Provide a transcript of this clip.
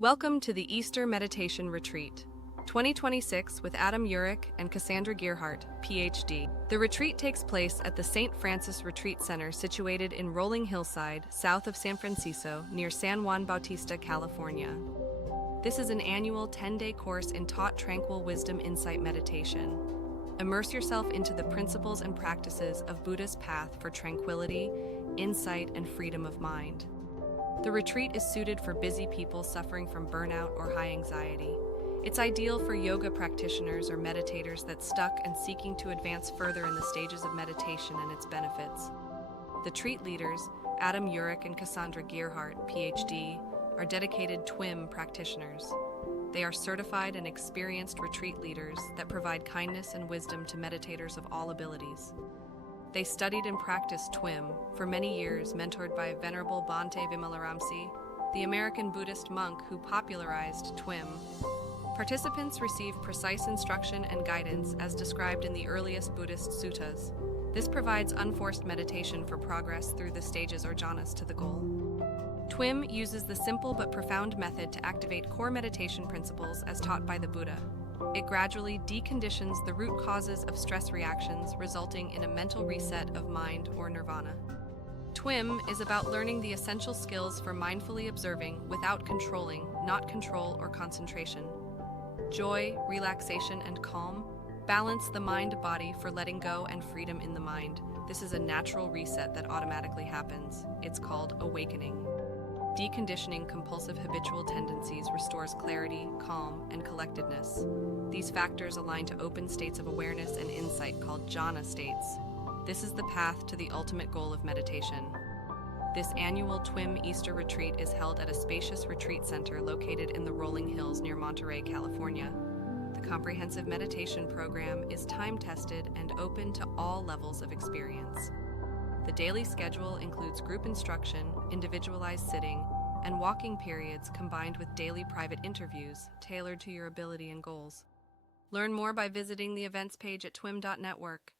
Welcome to the Easter Meditation Retreat 2026 with Eurich and Cassandra Gearhart, Ph.D. The retreat takes place at the St. Francis Retreat Center situated in Rolling Hillside, south of San Francisco, near San Juan Bautista, California. This is an annual 10-day course in taught Tranquil Wisdom Insight Meditation. Immerse yourself into the principles and practices of Buddha's path for tranquility, insight, and freedom of mind. The retreat is suited for busy people suffering from burnout or high anxiety. It's ideal for yoga practitioners or meditators that's stuck and seeking to advance further in the stages of meditation and its benefits. The retreat leaders, Eurich and Cassandra Gearhart, Ph.D., are dedicated TWIM practitioners. They are certified and experienced retreat leaders that provide kindness and wisdom to meditators of all abilities. They studied and practiced TWIM for many years, mentored by Venerable Bhante Vimalaramsi, the American Buddhist monk who popularized TWIM. Participants receive precise instruction and guidance as described in the earliest Buddhist suttas. This provides unforced meditation for progress through the stages or jhanas to the goal. TWIM uses the simple but profound method to activate core meditation principles as taught by the Buddha. It gradually deconditions the root causes of stress reactions, resulting in a mental reset of mind or nirvana. TWIM is about learning the essential skills for mindfully observing without controlling, not control or concentration. Joy, relaxation, and calm. Balance the mind-body for letting go and freedom in the mind. This is a natural reset that automatically happens. It's called awakening. Deconditioning compulsive habitual tendencies restores clarity, calm, and collectedness. These factors align to open states of awareness and insight called jhana states. This is the path to the ultimate goal of meditation. This annual TWIM Easter retreat is held at a spacious retreat center located in the rolling hills near Monterey, California. The comprehensive meditation program is time-tested and open to all levels of experience. The daily schedule includes group instruction, individualized sitting, and walking periods combined with daily private interviews tailored to your ability and goals. Learn more by visiting the events page at twim.network.